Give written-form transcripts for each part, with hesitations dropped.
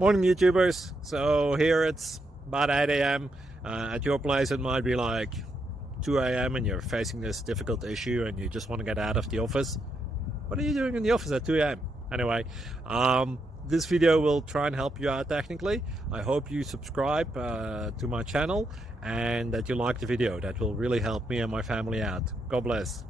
Morning YouTubers. So here it's about 8 a.m. At your place it might be like 2 a.m. and you're facing this difficult issue and you just want to get out of the office. What are you doing in the office at 2 a.m.? Anyway, this video will try and help you out technically. I hope you subscribe to my channel and that you like the video. That will really help me and my family out. God bless.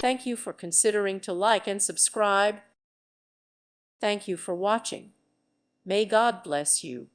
Thank you for considering to like and subscribe. Thank you for watching. May God bless you.